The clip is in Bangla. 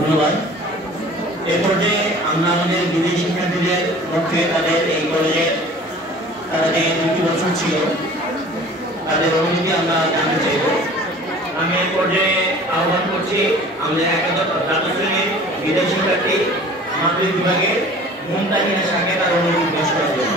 ধন্যবাদ। এ পর্যায়ে আমরা আমাদের বিদেশি শিক্ষার্থীদের পক্ষে তাদের এই কলেজে তারা যে 2টি বছর ছিল তাদের অনুভূতি আমরা জানতে চাইব। আমি এই পর্যায়ে আহ্বান করছি আমাদের দ্বাদশ শ্রেণীর বিদেশি শিক্ষার্থী মাধ্যমিক বিভাগের মুমতাহিনা শাকে তার অনুভূতি পেশ করার জন্য।